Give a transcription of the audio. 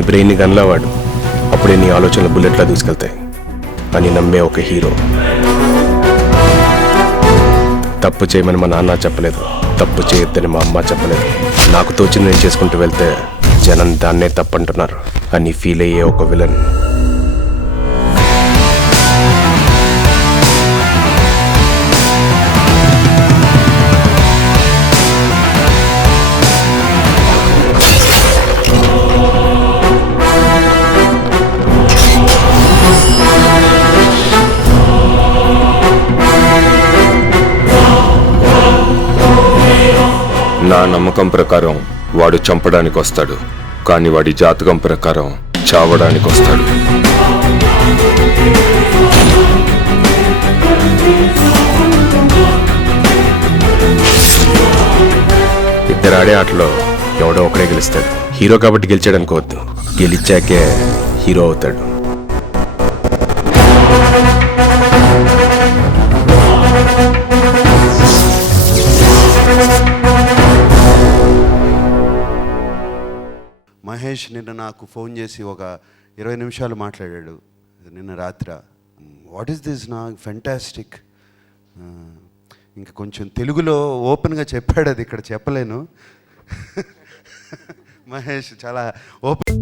నీ బ్రెయిన్ని గన్లా వాడు, అప్పుడే నీ ఆలోచనలు బుల్లెట్లా దూసుకెళ్తాయి అని నమ్మే ఒక హీరో. తప్పు చేయమని మా నాన్న చెప్పలేదు, తప్పు చేయొద్దని మా అమ్మ చెప్పలేదు. నాకు తోచింది నేను చేసుకుంటూ వెళ్తే జనం దాన్నే తప్పంటున్నారు అని ఫీల్ అయ్యే ఒక విలన్. నా నమ్మకం ప్రకారం వాడు చంపడానికి వస్తాడు, కానీ వాడి జాతకం ప్రకారం చావడానికి వస్తాడు. ఇద్దరు ఆడే ఆటలో ఎవడో ఒకడే గెలుస్తాడు. హీరో కాబట్టి గెలిచాడు అనుకోవద్దు, గెలిచాకే హీరో అవుతాడు. మహేష్ నిన్న నాకు ఫోన్ చేసి ఒక 20 నిమిషాలు మాట్లాడాడు నిన్న రాత్రి. వాట్ ఈస్ దిస్, నా ఫెంటాస్టిక్. ఇంకా కొంచెం తెలుగులో ఓపెన్గా చెప్పాడు, అది ఇక్కడ చెప్పలేను. మహేష్ చాలా ఓపెన్.